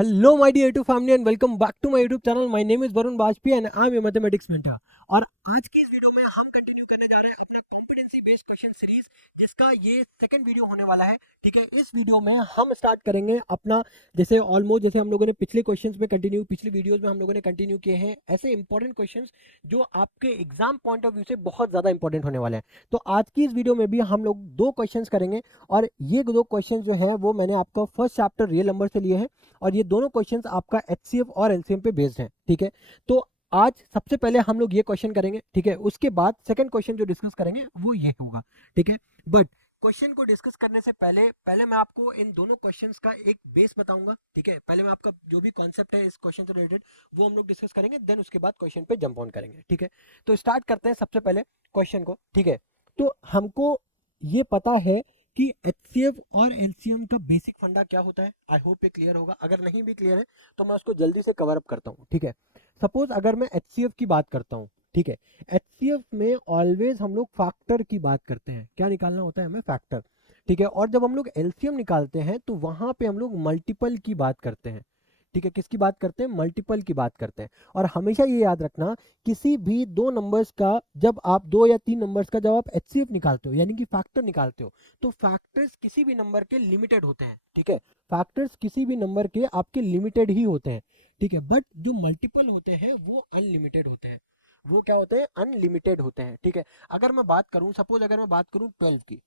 Hello, my dear YouTube family, and welcome back to my YouTube channel. My name is Varun Bajpayee and I'm your mathematics mentor. और आज की इस video में हम continue करने जा रहे हैं अपना कॉम्पिटेंसी बेस्ड क्वेश्चन सीरीज, जिसका ये सेकंड वीडियो होने वाला है। ठीक है, इस वीडियो में हम स्टार्ट करेंगे अपना जैसे हम लोगों ने पिछले क्वेश्चंस में कंटिन्यू पिछले वीडियोस में हम लोगों ने कंटिन्यू किए हैं ऐसे इंपॉर्टेंट क्वेश्चंस जो आपके एग्जाम पॉइंट ऑफ व्यू से बहुत ज़्यादा इंपॉर्टेंट होने वाले हैं। तो आज की इस वीडियो में भी हम लोग दो क्वेश्चंस करेंगे, और ये दो क्वेश्चंस जो है वो मैंने आपका फर्स्ट चैप्टर रियल नंबर से लिए हैं, और ये दोनों क्वेश्चंस आपका एचसीएफ और एलसीएम पे बेस्ड हैं। ठीक है, तो आज सबसे पहले हम लोग ये क्वेश्चन करेंगे। ठीक है, उसके बाद सेकंड क्वेश्चन जो डिस्कस करेंगे वो ये होगा। ठीक है, बट क्वेश्चन को डिस्कस करने से पहले पहले मैं आपको इन दोनों क्वेश्चंस का एक बेस बताऊंगा। ठीक है, पहले मैं आपका जो भी कॉन्सेप्ट है इस क्वेश्चन से रिलेटेड वो हम लोग डिस्कस करेंगे, देन उसके बाद क्वेश्चन पे जंप ऑन करेंगे। ठीक है, तो स्टार्ट करते हैं सबसे पहले क्वेश्चन को। ठीक है, तो हमको ये पता है कि एचसीएफ और एलसीएम का बेसिक फंडा क्या होता है। आई होप ये क्लियर होगा, अगर नहीं भी क्लियर है तो मैं उसको जल्दी से कवर अप करता हूँ। ठीक है, सपोज अगर मैं एचसीएफ की बात करता हूँ, ठीक है, एचसीएफ में ऑलवेज हम लोग फैक्टर की बात करते हैं। क्या निकालना होता है हमें? फैक्टर। ठीक है, और जब हम लोग एलसीएम निकालते हैं तो वहां पे हम लोग मल्टीपल की बात करते हैं। ठीक है, किसकी बात करते हैं? मल्टीपल की बात करते हैं। और हमेशा ये याद रखना, किसी भी दो नंबर्स का जब आप दो या तीन नंबर्स का जब आप एचसीएफ निकालते हो यानी कि फैक्टर निकालते हो, तो फैक्टर्स किसी भी नंबर के लिमिटेड होते हैं। ठीक है, फैक्टर्स किसी भी नंबर के आपके लिमिटेड ही होते हैं। ठीक है, बट जो मल्टीपल होते हैं वो अनलिमिटेड होते हैं। वो क्या होते हैं? अनलिमिटेड होते हैं। ठीक है, अगर मैं बात करूं, सपोज अगर मैं बात करूं 12 की,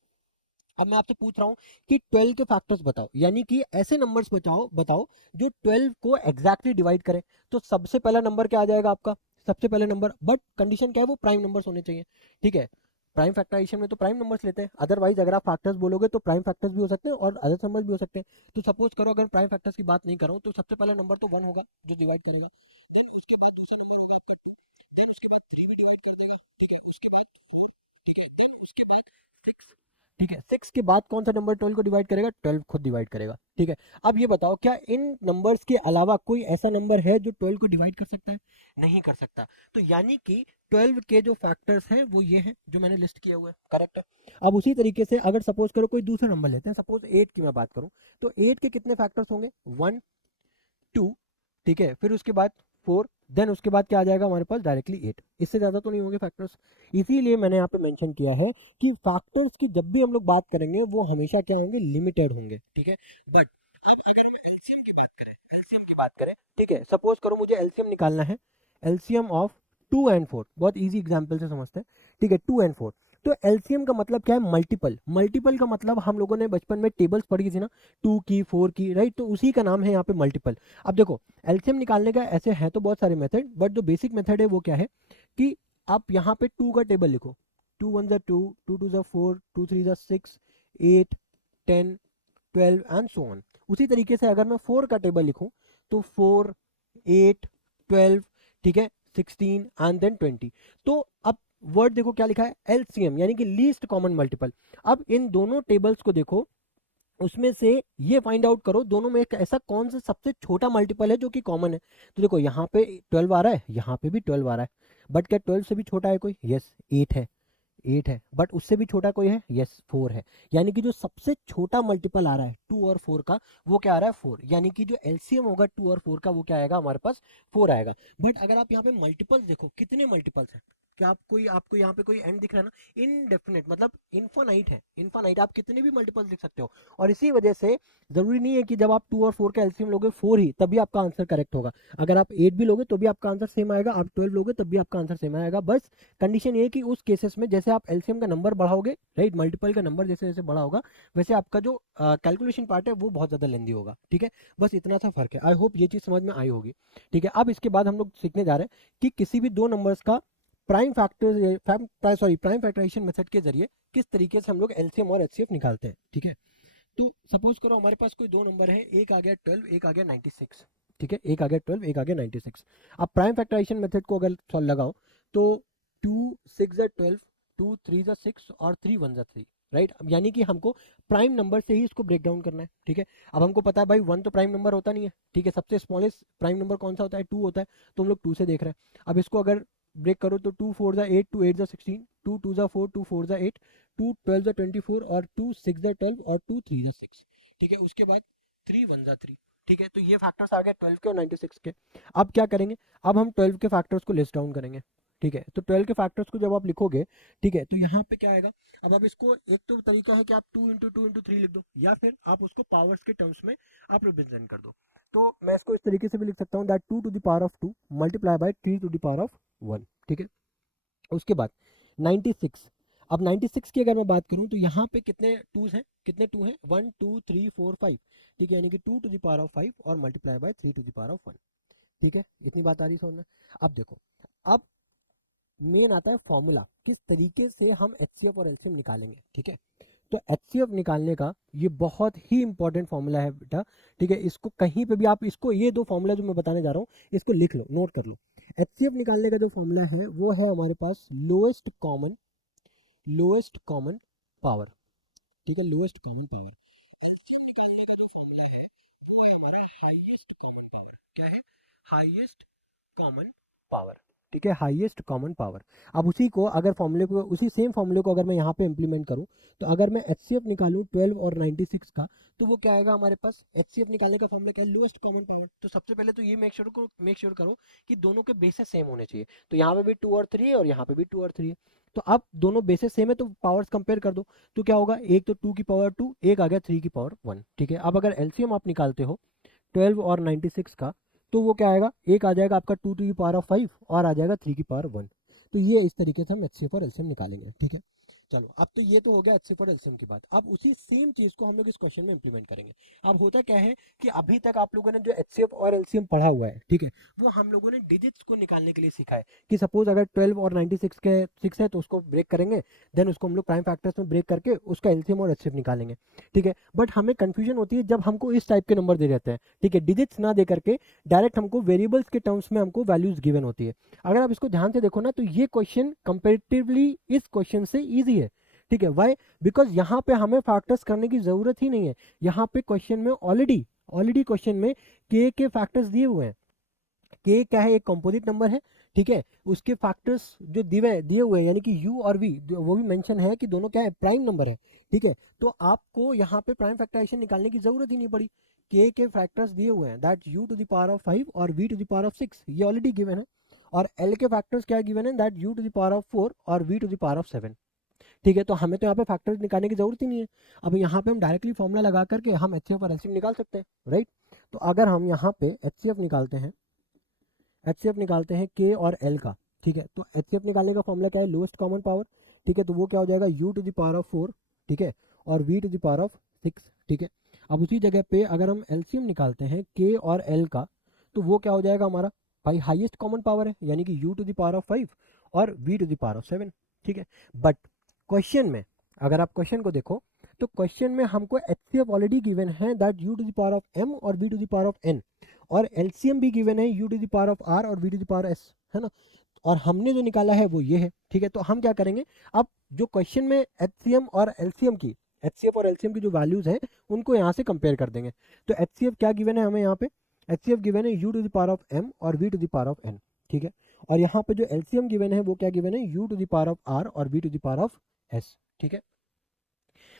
अब मैं आपसे पूछ रहा हूँ कि 12 के फैक्टर्स बताओ, यानी कि ऐसे नंबर्स बताओ बताओ जो 12 को एग्जैक्टली डिवाइड करें। तो सबसे पहला नंबर क्या आ जाएगा आपका? सबसे पहले नंबर, बट कंडीशन क्या है? वो प्राइम नंबर्स होने चाहिए। ठीक है, प्राइम फैक्टराइजेशन में तो प्राइम नंबर्स लेते हैं, अदरवाइज अगर आप फैक्टर्स बोलोगे तो प्राइम फैक्टर्स भी हो सकते हैं और अदर नंबर्स भी हो सकते हैं। तो सपोज करो अगर प्राइम फैक्टर्स की बात नहीं करूँ तो सबसे पहला नंबर तो 1 होगा जो डिवाइड करेगा, देन उसके बाद दूसरा नंबर होगा आपका 2, देन उसके बाद 3 भी डिवाइड कर देगा। ठीक है, उसके बाद 4, ठीक है, देन उसके बाद 6। ठीक है, 6 के बाद कौन सा नंबर 12 को डिवाइड करेगा? 12 खुद डिवाइड करेगा। ठीक है, अब ये बताओ क्या इन नंबर्स के अलावा कोई ऐसा नंबर है जो 12 को डिवाइड कर सकता है? नहीं कर सकता। तो यानी कि 12 के जो फैक्टर्स हैं वो ये हैं जो मैंने लिस्ट किया हुआ है। करेक्ट है। अब उसी तरीके से अगर सपोज करो कोई दूसरा नंबर लेते हैं, सपोज 8 की मैं बात करूं, तो 8 के कितने फैक्टर्स होंगे? 1, 2, ठीक है, फिर उसके बाद 4, देन उसके बाद क्या आ जाएगा हमारे पास? डायरेक्टली 8। इससे ज्यादा तो नहीं होंगे फैक्टर्स। इसीलिए मैंने यहाँ पे मेंशन किया है कि फैक्टर्स की जब भी हम लोग बात करेंगे वो हमेशा क्या होंगे? लिमिटेड होंगे। ठीक है, बट अब अगर हम एलसीएम की बात करें, ठीक है, सपोज करो मुझे एलसीएम निकालना है, एलसीएम ऑफ 2 एंड 4, बहुत इजी एग्जांपल से समझते हैं। ठीक है, 2 एंड 4, तो एलसीएम का मतलब क्या है? मल्टीपल। मल्टीपल का मतलब हम लोगों ने बचपन में टेबल्स पढ़ी थी ना, 2 की, 4 की, राइट? तो उसी का नाम है यहाँ पे मल्टीपल। अब देखो, एलसीएम निकालने का ऐसे है तो बहुत सारे मेथड, बट जो बेसिक मेथड है वो क्या है कि आप यहाँ पे 2 का टेबल लिखो, 2 1 जा 2, 2 2 जा 4, 2 3 जा 6, 8, 10, 12 एंड सो ऑन। उसी तरीके से अगर मैं 4 का टेबल लिखूं तो 4, 8, 12, ठीक है, 16 एंड देन 20। तो अब वर्ड देखो क्या लिखा है? एलसीएम, यानी कि लीस्ट कॉमन मल्टीपल। अब इन दोनों टेबल्स को देखो, उसमें से ये फाइंड आउट करो दोनों में एक ऐसा कौन सा सबसे छोटा मल्टीपल है जो कि कॉमन है। तो देखो यहाँ पे 12 आ रहा है, यहाँ पे भी 12 आ रहा है, बट क्या 12 से भी छोटा है कोई? यस, 8 है। 8 है, बट उससे भी छोटा कोई है? यस, 4 है। यानी कि जो सबसे छोटा मल्टीपल आ रहा है 2 और 4 का, वो क्या आ रहा है? 4। यानी कि जो एलसीएम होगा 2 और 4 का वो क्या आएगा हमारे पास? 4 आएगा। बट अगर आप यहाँ पे मल्टीपल्स देखो, कितने मल्टीपल्स हैं? क्या आपको यहाँ पे कोई एंड दिख रहा है ना? इनडेफिनेट, मतलब इनफाइनाइट है। इनफाइनाइट, आप कितने भी मल्टीपल्स लिख सकते हो। और इसी वजह से जरूरी नहीं है कि जब आप 2 और 4 का एलसीएम लोगे 4 ही तभी आपका आंसर करेक्ट होगा। अगर आप 8 भी लोगे तो भी आपका आंसर सेम आएगा, आप 12 लोगे तब भी आपका आंसर सेम आएगा। बस कंडीशन ये है कि उस केसेस में जैसे आप एलसीएम का नंबर बढ़ाओगे, राइट, मल्टीपल का नंबर जैसे जैसे बड़ा होगा, वैसे आपका जो कैलकुलेशन पार्ट है वो बहुत ज्यादा लेंदी होगा। ठीक है, बस इतना सा फर्क है। आई होप ये चीज समझ में आई होगी। ठीक है, अब इसके बाद हम लोग सीखने जा रहे हैं कि किसी भी दो नंबर्स का प्राइम फैक्टराइजेशन मेथड के जरिए किस तरीके से हम लोग एलसीएम और एचसीएफ निकालते हैं। ठीक है, तो सपोज करो हमारे पास कोई दो नंबर है, एक आ गया 12, एक आ गया 96। ठीक है, एक आ गया 12, एक आ गया 96। अब प्राइम फैक्टराइजेशन मेथड को अगर सॉल्व लगाओ तो 2 6 जा 12, 2 3 जा 6 और 3 1 जा 3, राइट। अब यानी कि हमको प्राइम नंबर से ही इसको ब्रेक डाउन करना है। ठीक है, अब हमको पता है भाई 1 तो प्राइम नंबर होता नहीं है। ठीक है, सबसे स्मॉलेस्ट प्राइम नंबर कौन सा होता है? 2 होता है। तो हम लोग 2 से देख रहे हैं। अब इसको अगर ब्रेक करो तो 2 4 जा 8, 2 8 जा 16, 2 2 जा 4, 2 4 जा 8, 2 12 जा 24 और 2 6 जा 12 और 2 3 जा 6। ठीक है, उसके बाद 3 1 जा 3, ठीक है, तो ये फैक्टर्स आ गए 12 के और 96 के। अब क्या करेंगे, अब हम 12 के फैक्टर्स को लिस्ट डाउन करेंगे। ठीक है, तो 12 के फैक्टर्स को जब आप लिखोगे, ठीक है, तो यहाँ पे क्या आएगा, अब आप इसको, एक तो तरीका है कि आप 2 into 2 into 3 लिख दो, या फिर आप उसको पावर्स के टर्म्स में आप रिप्रेजेंट कर दो। तो मैं इसको इस तरीके से भी लिख सकता हूँ, that 2 to the power of 2 multiply by 3 to the power of 1। ठीक है, उसके बाद 96। अब 96 की अगर मैं बात करूं तो यहाँ पे कितने टूज हैं, कितने टू हैं, 1 2 3 4 5। ठीक है, यानी कि 2 to the power of 5 और multiply by 3 to the power of 1। ठीक है, इतनी बात आ रही समझ में। अब देखो, अब मेन आता है फॉर्मूला, किस तरीके से हम एचसीएफ और एलसीएम निकालेंगे। ठीक है, तो एचसीएफ निकालने का ये बहुत ही इंपॉर्टेंट फॉर्मूला है बेटा। ठीक है, इसको कहीं पे भी आप इसको, ये दो फॉर्मूला जो मैं बताने जा रहा हूँ इसको लिख लो, नोट कर लो। एचसीएफ निकालने का जो फॉर्मूला है वो है हमारे पास लोएस्ट कॉमन पावर। ठीक है, लोएस्ट कॉमन पावर। एलसीएम निकालने का जो फॉर्मूला है वो है हमारा हाईएस्ट कॉमन पावर। क्या है, हाईएस्ट कॉमन पावर। ठीक है, हाईएस्ट कॉमन पावर। अब उसी को अगर फॉर्मूले को, उसी सेम फॉर्मूले को अगर मैं यहाँ पे इंप्लीमेंट करूँ, तो अगर मैं एचसीएफ निकालूँ 12 और 96 का, तो वो क्या आएगा हमारे पास, एचसीएफ निकालने का फॉर्मूला क्या है, लोएस्ट कॉमन पावर। तो सबसे पहले तो ये मेक श्योर करो कि दोनों के बेसेस सेम होने चाहिए। तो यहाँ पे भी 2 और 3 है और यहाँ पे भी 2 और 3 है। तो अब दोनों बेसेस सेम है तो पावर्स कंपेयर कर दो। तो क्या होगा, एक तो 2 की पावर 2, एक आ गया 3 की पावर 1। ठीक है, अब अगर एलसीएम आप निकालते हो 12 और 96 का, तो वो क्या आएगा, एक आ जाएगा आपका 2 to the power of 5 और आ जाएगा 3 की पावर 1। तो ये इस तरीके से हम एचसीएफ और एलसीएम निकालेंगे। ठीक है, चलो अब तो ये तो हो गया एचसीएफ और एलसीएम की बात। अब उसी सेम चीज को हम लोग इस क्वेश्चन में इंप्लीमेंट करेंगे। अब होता क्या है कि अभी तक आप लोगों ने जो एचसीएफ और एलसीएम पढ़ा हुआ है, ठीक है, वो हम लोगों ने डिजिट्स को निकालने के लिए सीखा है। कि सपोज अगर 12 और 96 के 6 है तो उसको ब्रेक करेंगे, देन उसको हम लोग प्राइम फैक्टर्स में ब्रेक करके उसका एलसीएम और एचसीएफ निकालेंगे। ठीक है, बट हमें कंफ्यूजन होती है जब हमको इस टाइप के नंबर दे जाते हैं। ठीक है, डिजिट्स ना दे करके डायरेक्ट हमको वेरिएबल्स के टर्म्स में हमको वैल्यूज गिवन होती है। अगर आप इसको ध्यान से देखो ना, तो ये क्वेश्चन कंपेरेटिवली इस क्वेश्चन से इजी है। ठीक है, वाई, बिकॉज यहाँ पे हमें फैक्टर्स करने की जरूरत ही नहीं है। यहाँ पे क्वेश्चन में ऑलरेडी क्वेश्चन में के फैक्टर्स दिए हुए हैं। के क्या है, एक कंपोजिट नंबर है। ठीक है, उसके फैक्टर्स जो दिए हुए हैं, यानी कि यू और वी, वो भी मेंशन है कि दोनों क्या है, प्राइम नंबर है। ठीक है, तो आपको यहाँ पे प्राइम फैक्टराइजेशन निकालने की जरूरत ही नहीं पड़ी। के फैक्टर्स दिए हुए हैं, that u to the power of 5 और v to the power of 6, ये ऑलरेडी गिवन है। और एल के फैक्टर्स क्या गिवन है, that u to the power of 4 और v to the power of 7। ठीक है, तो हमें तो यहाँ पे फैक्टर्स निकालने की जरूरत ही नहीं है। अब यहाँ पे हम डायरेक्टली फॉर्मूला लगा करके हम एचसीएफ और एलसीएम निकाल सकते हैं, राइट। तो अगर हम यहाँ पे एचसीएफ निकालते हैं के और एल का। ठीक है, तो एचसीएफ निकालने का फॉर्मूला क्या है, लोएस्ट कॉमन पावर। ठीक है, तो वो क्या हो जाएगा, u to the power of 4। ठीक है, और v to the power of 6। ठीक है, अब उसी जगह पे अगर हम एलसीएम निकालते हैं के और एल का, तो वो क्या हो जाएगा हमारा, भाई हाईएस्ट कॉमन पावर है, यानी कि u to the power of 5 और v to the power of 7। ठीक है, बट क्वेश्चन में अगर आप क्वेश्चन को देखो, तो क्वेश्चन में हमको एचसीएफ ऑलरेडी गिवन है, that u to the power of m और v to the power of n, और एलसीएम भी गिवन है u to the power of r और v to the power s, है ना। और हमने जो निकाला है वो ये है। ठीक है, तो हम क्या करेंगे, अब जो क्वेश्चन में एचसीएफ और एलसीएम की जो वैल्यूज हैं उनको यहाँ से कंपेयर कर देंगे। तो एचसीएफ क्या गिवन है हमें यहाँ पे, एचसीएफ गिवन है u to the power of m और v to the power of n। ठीक है, और यहाँ पे जो एलसीएम गिवन है वो क्या गिवन है, u to the power of r और v to the power of s। ठीक है,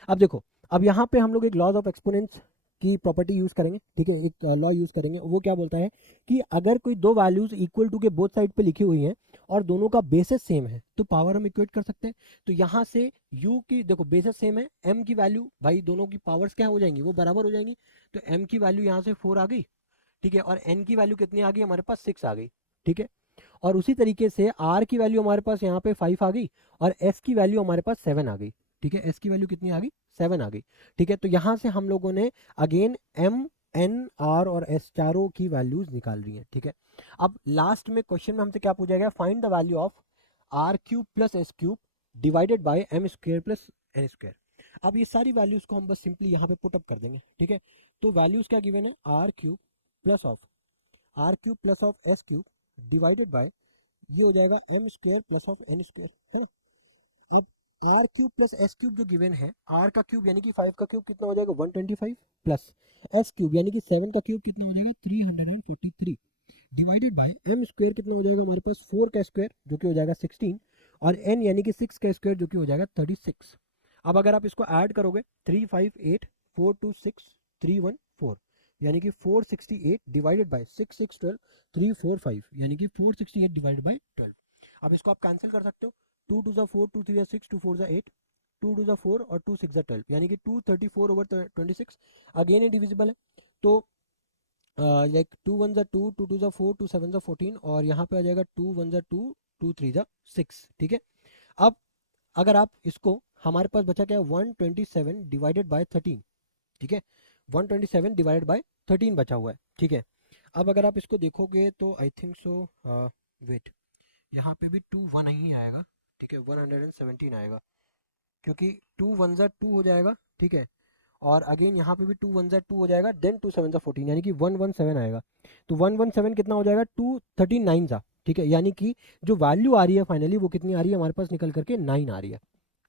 अब देखो, अब यहाँ पे हम लोग एक लॉज ऑफ एक्सपोनेंट्स की प्रॉपर्टी यूज करेंगे। ठीक है, एक लॉ यूज करेंगे, वो क्या बोलता है कि अगर कोई दो वैल्यूज इक्वल टू के बोथ साइड पे लिखी हुई हैं और दोनों का बेसिस सेम है, तो पावर हम इक्वेट कर सकते हैं। तो यहाँ से u की देखो बेसिस सेम है, m की वैल्यू, भाई दोनों की पावर्स क्या हो जाएंगी, वो बराबर हो जाएंगी। तो m की वैल्यू यहाँ से 4 आ गई। ठीक है, और n की वैल्यू कितनी आ गई, हमारे पास 6 आ गई। ठीक है, और उसी तरीके से r की वैल्यू हमारे पास यहाँ पे 5 आ गई, और s की वैल्यू हमारे पास 7 आ गई। ठीक है, s की वैल्यू कितनी आ गई, 7 आ गई। ठीक है, तो यहाँ से हम लोगों ने अगेन m n r और s चारों की वैल्यूज निकाल ली हैं। ठीक है, अब लास्ट में क्वेश्चन में हमसे क्या पूछा गया, find the value of r cube plus s cube divided bye m square plus n square. अब ये सारी वैल्यूज को हम बस सिंपली यहाँ पे पुट अप कर देंगे। ठीक है, तो वैल्यूज क्या गिवन है, r cube plus of s cube divided by, ये हो जाएगा m square plus of n square, है ना। अब R cube plus S cube जो गिवन है, आर का क्यूब यानी कि 5 का क्यूब कितना हो जाएगा 125, प्लस एस क्यूब यानी कि 7 का क्यूब कितना हो जाएगा 343, डिवाइडेड बाय एम स्क्वायर कितना हो जाएगा हमारे पास 4 का स्क्वायर जो कि हो जाएगा 16, और एन यानी कि 6 का स्क्वायर जो कि हो जाएगा 36। अब अगर आप इसको ऐड करोगे 358 426 314, यानी कि 468 डिवाइडेड बाय 6 6 12 345 यानी कि 468 डिवाइडेड बाय 12। अब इसको आप कैंसिल कर सकते हो, 2 2 ज़ा 4, 2 3 ज़ा 6, 2 4 ज़ा 8, 2 2 ज़ा 4 और 2 6 ज़ा 12 यानी कि 234 ओवर 26 अगेन ये डिविजिबल है। तो लाइक 2 1 ज़ा 2, 2 2 ज़ा 4, 2 7 ज़ा 14 और यहाँ पे आ जाएगा 2 1 ज़ा 2, 2 3 ज़ा 6। ठीक है, अब अगर आप इसको, हमारे पास बचा क्या है 127 डिवाइडेड बाय 13। ठीक है, 127 डिवाइडेड बाय 13 बचा हुआ है। ठीक है, अब अगर आप इसको देखोगे तो आई थिंक सो वेट, यहाँ पे भी 2 1 ही आएगा। ठीक है, 117 आएगा क्योंकि 2 1 ज़ा 2 हो जाएगा। ठीक है, और अगेन यहाँ पे भी 2 1 ज़ा 2 हो जाएगा, देन 2 7 ज़ा 14 यानी कि 117 आएगा। तो 117 कितना हो जाएगा 239 ज़ा। ठीक है, यानी कि जो वैल्यू आ रही है फाइनली वो कितनी आ रही है हमारे पास निकल करके 9 आ रही है।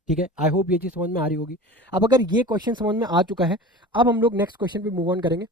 ठीक है, आई होप ये चीज़ समझ में आ रही होगी। अब अगर ये क्वेश्चन समझ में आ चुका है, अब हम लोग नेक्स्ट क्वेश्चन पे मूव ऑन करेंगे।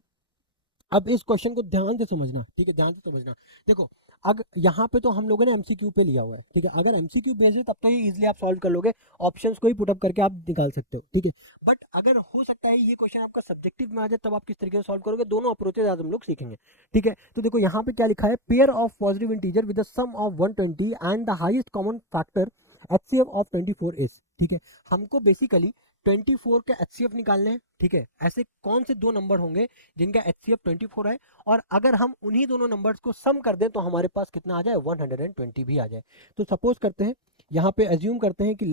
अब इस क्वेश्चन को ध्यान से समझना। ठीक है, ध्यान से समझना। देखो, अगर यहाँ पे तो हम लोगों ने एमसीक्यू पे लिया हुआ है। ठीक है, अगर एमसीक्यू बेस है तब तो ये इजीली आप सॉल्व कर लोगे, ऑप्शंस को ही पुट अप करके आप निकाल सकते हो। ठीक है, बट अगर हो सकता है ये क्वेश्चन आपका सब्जेक्टिव में आ जाए, तब आप किस तरीके से सॉल्व करोगे, दोनों अप्रोचेज आज हम लोग सीखेंगे। ठीक है, तो देखो यहाँ पे क्या लिखा है, pair of positive integer with the sum of 120 and the highest common factor HCF of 24 is. ठीक है, हमको बेसिकली 24 का HCF निकालने हैं। ठीक है, ऐसे कौन से दो नंबर होंगे जिनका HCF 24 है, और अगर हम उन्हीं दोनों नंबर्स को सम कर दें तो हमारे पास कितना आ जाए 120 भी आ जाए। तो सपोज करते हैं, यहाँ पे एज्यूम करते हैं कि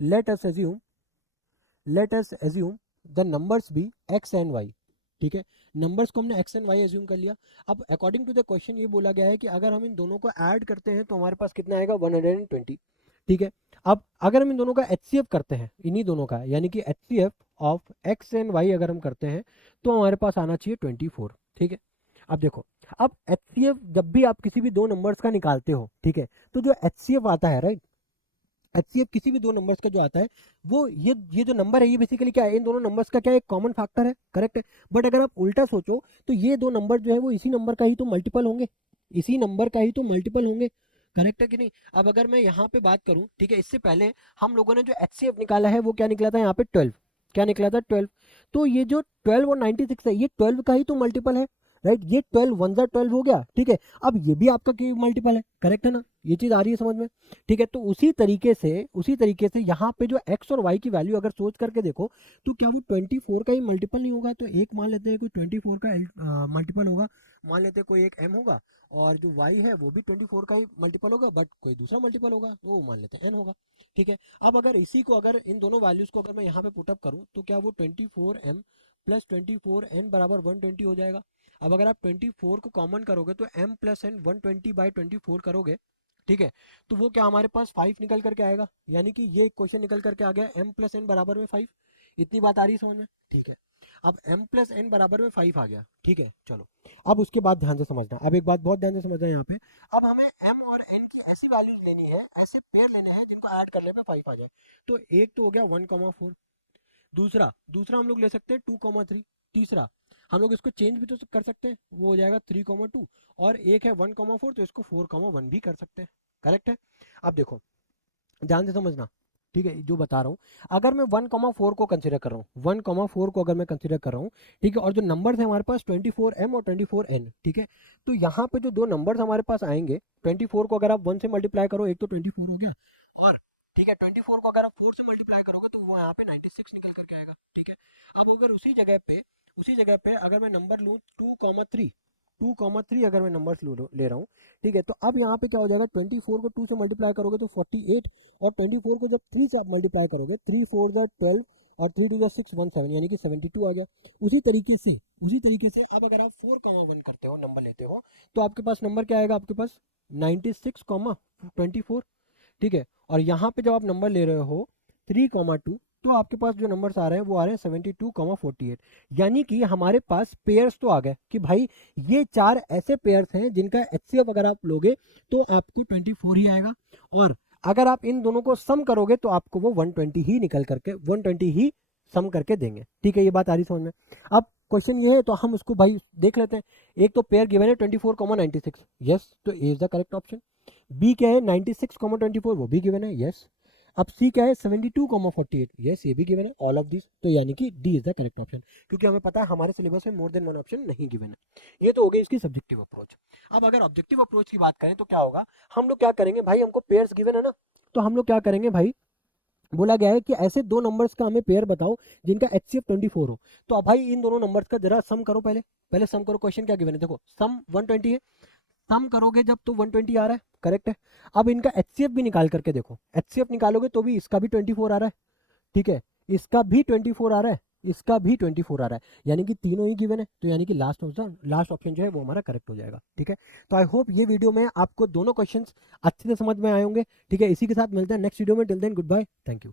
let us assume the numbers be x and y। ठीक है, नंबर्स को हमने x एंड y एज्यूम कर लिया। अब अकॉर्डिंग टू द क्वेश्चन ये बोला गया है कि अगर हम इन दोनों को ऐड करते हैं तो हमारे पास कितना आएगा 120। ठीक है, अब अगर हम इन दोनों का HCF करते हैं, इन्हीं दोनों का, यानी कि HCF of x and y अगर हम करते हैं तो हमारे पास आना चाहिए 24। ठीक है, अब देखो, अब HCF जब भी आप किसी भी दो नंबर्स का निकालते हो, ठीक है, तो जो HCF आता है, राइट, HCF किसी भी दो नंबर्स का जो आता है, वो ये जो नंबर है ये बेसिकली क्या है, इन दोनों नंबर्स का क्या एक कॉमन फैक्टर है, करेक्ट है। बट अगर आप उल्टा सोचो तो ये दो नंबर जो है वो इसी नंबर का ही तो मल्टीपल होंगे, इसी नंबर का ही तो मल्टीपल होंगे, करेक्ट है कि नहीं। अब अगर मैं यहाँ पे बात करूँ, ठीक है, इससे पहले हम लोगों ने जो HCF निकाला है वो क्या निकला था यहाँ पे 12, क्या निकला था 12। तो ये जो 12 और 96 है ये 12 का ही तो मल्टीपल है, राइट, ये 12 1 जा 12 हो गया। ठीक है, अब ये भी आपका मल्टीपल है, करेक्ट है ना, ये चीज आ रही है समझ में। ठीक है, तो उसी तरीके से यहाँ पे जो x और y की वैल्यू अगर सोच करके देखो तो क्या वो 24 का ही मल्टीपल नहीं होगा। तो एक मान लेते हैं कोई 24 का मल्टीपल होगा, मान लेते हैं कोई एक m होगा, और जो y है वो भी 24 का ही मल्टीपल होगा, बट कोई दूसरा मल्टीपल होगा तो वो मान लेते हैं n होगा। ठीक है, अब अगर इसी को, अगर इन दोनों वैल्यूज को अगर मैं यहाँ पे पुटअप करूँ तो क्या वो 24m प्लस 24n बराबर 120 हो जाएगा। अब अगर आप 24 को कॉमन करोगे तो m प्लस n 120/24 करोगे, ठीक है, तो वो क्या हमारे पास 5 निकल करके आएगा, यानी कि ये क्वेश्चन निकल करके आ गया m प्लस n बराबर में 5। इतनी बात आ रही है समझ में। ठीक है, अब m प्लस n बराबर में 5 आ गया। ठीक है, चलो अब उसके बाद ध्यान से समझना, अब एक बात बहुत ध्यान से समझना यहाँ पे। अब हमें m और n की ऐसी वैल्यूज लेनी है, ऐसे पेयर लेने हैं जिनको ऐड करने पे 5 आ जाए। तो एक तो हो गया 1,4, दूसरा दूसरा हम लोग ले सकते हैं 2,3, तीसरा हम लोग इसको चेंज भी तो कर सकते हैं, वो हो जाएगा 3,2, और एक है 1,4 तो इसको 4,1 भी कर सकते हैं, करेक्ट है। अब देखो ध्यान से समझना, ठीक है, जो बता रहा हूँ, अगर मैं 1,4 को कंसिडर कर रहा हूँ, 1,4 को अगर मैं कंसिडर कर रहा हूँ, ठीक है, और जो नंबर्स है हमारे पास 24m और 24n, ठीक है, तो यहाँ पे जो दो नंबर्स हमारे पास आएंगे, 24 को अगर आप 1 से मल्टीप्लाई करो, एक तो 24 हो गया, और ठीक है 24 को अगर आप 4 से मल्टीप्लाई करोगे तो वो यहाँ पे 96 निकल करके आएगा। ठीक है, अब अगर उसी जगह पे अगर मैं नंबर लूँ 2,3 अगर मैं नंबर्स ले रहा हूँ, ठीक है, तो अब यहाँ पे क्या हो जाएगा, 24 को 2 से मल्टीप्लाई करोगे तो 48, और 24 को जब 3 से आप मल्टीप्लाई करोगे, 3 4 जा 12 और 3 2 जा 6 17 यानी कि 72 आ गया। उसी तरीके से अब अगर आप 4,1 करते हो, नंबर लेते हो, तो आपके पास नंबर क्या आएगा, आपके पास 96,24। ठीक है, और यहाँ पे जब आप नंबर ले रहे हो 3,2, तो आपके पास जो नंबर्स आ रहे हैं वो आ रहे हैं 72,48, यानी कि हमारे पास पेयर्स तो आ गए कि भाई ये चार ऐसे पेयर्स हैं जिनका HCF अगर आप लोगे तो आपको 24 ही आएगा, और अगर आप इन दोनों को सम करोगे तो आपको वो 120 ही निकल करके 120 ही सम करके देंगे। ठीक है, ये बात आ रही समझ में। अब क्वेश्चन ये है तो हम उसको भाई देख लेते हैं। एक तो पेयर गिवन है 24,96, यस, तो A is the correct option. B क्या है 96,24, वो भी गिवन है, यस। अब सी क्या है 72,48, यस ये भी गिवन है ऑल ऑफ दिस, तो यानी कि D is the correct option, क्योंकि हमें पता है हमारे सिलेबस में मोर देन वन ऑप्शन नहीं गिवन है। ये तो हो गई इसकी सब्जेक्टिव अप्रोच। अब अगर ऑब्जेक्टिव अप्रोच की बात करें तो क्या होगा, हम लोग क्या करेंगे भाई, हमको पेयर्स गिवन है ना, तो हम लोग क्या करेंगे भाई, बोला गया है कि ऐसे दो नंबर्स का हमें पेयर बताओ जिनका HCF 24 हो। तो अब भाई इन दोनों नंबर्स का जरा सम करो, पहले पहले सम करो। क्वेश्चन क्या गिवन है, देखो सम 120 है, सम करोगे जब तो 120 आ रहा है, करेक्ट है। अब इनका HCF भी निकाल करके देखो, HCF निकालोगे तो भी इसका भी 24 आ रहा है, ठीक है, इसका भी 24 आ रहा है, इसका भी 24 आ रहा है, यानी कि तीनों ही गिवन है, तो यानी कि लास्ट ऑप्शन जो है वो हमारा करेक्ट हो जाएगा, ठीक है। तो आई होप ये वीडियो में आपको दोनों क्वेश्चंस अच्छे से समझ में आए होंगे, ठीक है। इसी के साथ मिलते हैं नेक्स्ट वीडियो में, till then good bye, thank you.